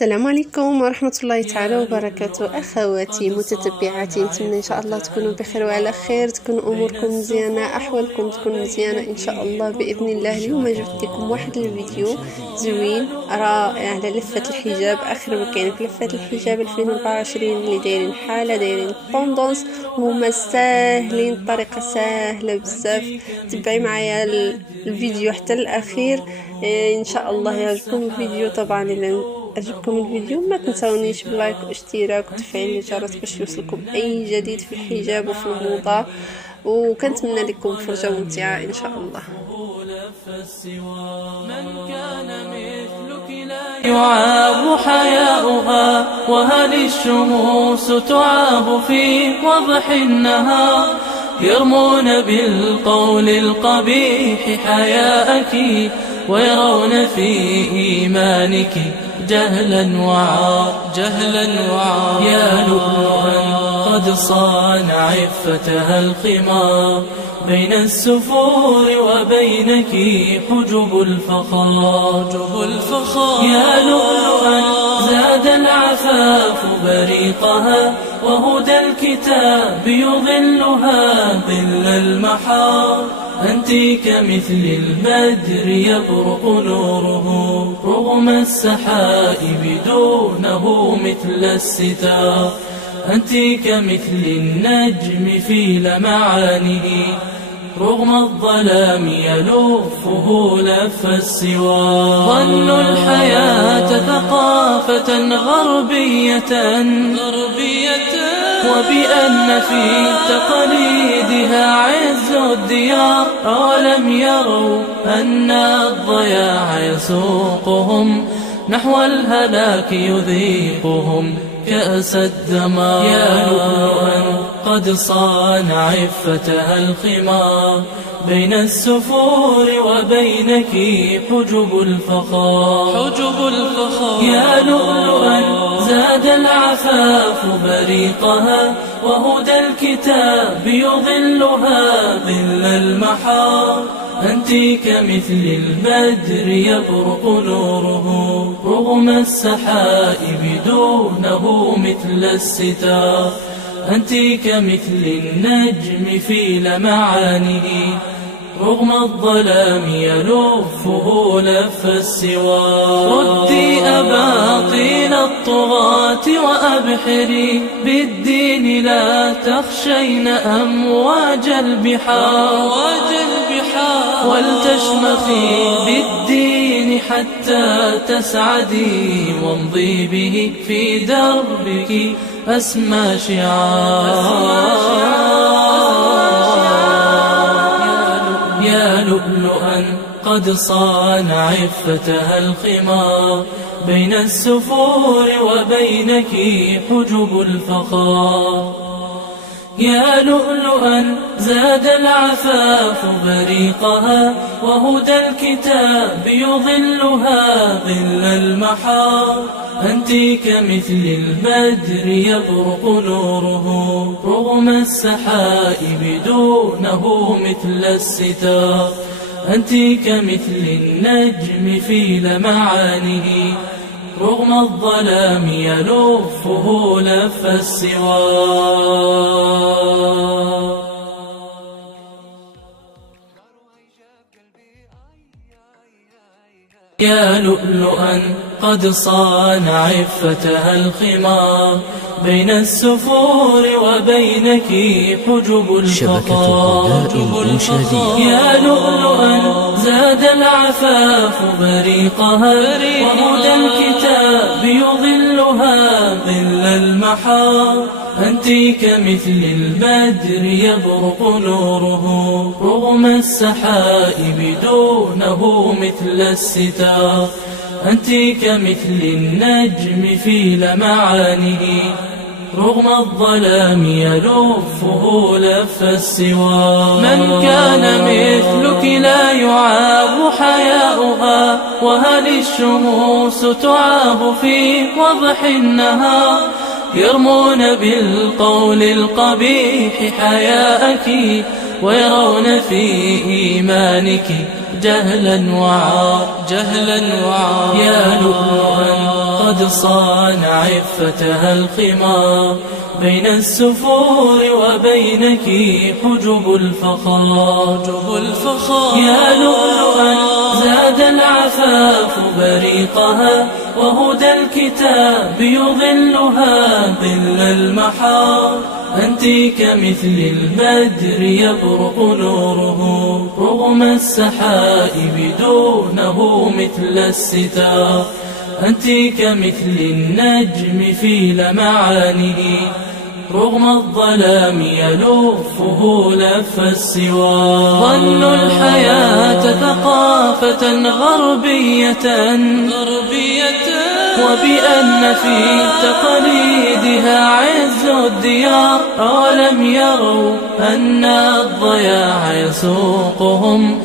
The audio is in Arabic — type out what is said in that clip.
السلام عليكم ورحمة الله تعالى وبركاته. أخواتي متتبعاتي، نتمنى إن شاء الله تكونوا بخير وعلى خير، تكون أموركم مزيانة، أحوالكم تكون مزيانة إن شاء الله بإذن الله. اليوم جبت لكم واحد الفيديو زوين رائع على لفة الحجاب، آخر ما كاين في لفة الحجاب 2024 اللي دايرين حالة، دايرين طوندونس، وهما ساهلين بطريقة سهلة بزاف. تبعي معايا الفيديو حتى الأخير إن شاء الله يعجبكم الفيديو. طبعا إلا عجبكم الفيديو ما تنسونيش بلايك واشتراك وتفعيل الجرس باش يوصلكم اي جديد في الحجاب وفي الموضه، وكنتمنى لكم فرجه ممتعه ان شاء الله. من كان مثلك لا يعاب حياؤها، وهل الشموس تعاب في وضح النهار؟ يرمون بالقول القبيح حياءك، ويرون في إيمانك جهلا وعار. يا لؤلؤا قد صان عفتها الخمار، بين السفور وبينك حجب الفخار. يا لؤلؤا زاد العفاف بريقها، وهدى الكتاب يظلها ظل المحار. أنت كمثل البدر يبرق نوره رغم السحائب دونه مثل الستار. أنت كمثل النجم في لمعانه رغم الظلام يلفه لف السوار. ظنوا الحياة ثقافة غربية، وبأن في تقاليدها عز الديار. أولم يروا أن الضياع يسوقهم نحو الهلاك، يذيقهم كأس الدمار. يا لؤلؤا قد صان عفتها الخمار، بين السفور وبينك حجب الفخار. يا لؤلؤا زاد العفاف بريقها، وهدى الكتاب يظلها ظل المحار. أنت كمثل البدر يبرق نوره رغم السحائب دونه مثل الستار. أنت كمثل النجم في لمعانه رغم الظلام يلفه لف السوار. ردي أباطيل الطغاة وأبحري بالدين، لا تخشين أمواج البحار. ولتشمخي بالدين حتى تسعدي، وامضي به في دربك أسمى شعار. يا لؤلؤا قد صان عفتها الخمار، بين السفور وبينك حجب الفخار. يا لؤلؤا زاد العفاف بريقها، وهدى الكتاب يظلها ظل المحار. أنت كمثل البدر يبرق نوره رغم السحائب دونه مثل الستار. أنت كمثل النجم في لمعانه رغم الظلام يلفه لف السوار. يا لؤلؤا قد صان عفتها الخمار، بين السفور وبينك حجب الفخار. يا لؤلؤا زاد العفاف بريقها، وهدى الكتاب يظلها ظل المحار. أنت كمثل البدر يبرق نوره رغم السحائب دونه مثل الستار. أنت كمثل النجم في لمعانه رغم الظلام يلفه لف السوار. من كان مثلك لا يعاب حياؤها، وهل الشموس تعاب في وضح النهار؟ يرمون بالقول القبيح حياءك، ويرون في إيمانك جهلا وعار. يا لؤلؤا قد صان عفتها الخمار، بين السفور وبينك حجب الفخار. يا لؤلؤا زاد العفاف بريقها، وهدى الكتاب يظلها ظل المحار. أنت كمثل البدر يبرق نوره رغم السحائب دونه مثل الستار. أنت كمثل النجم في لمعانه رغم الظلام يلفه لف السوار. ظنوا الحياة ثقافة غربية وبأن في تقاليدها عز الديار. أولم يروا أن الضياع يسوقهم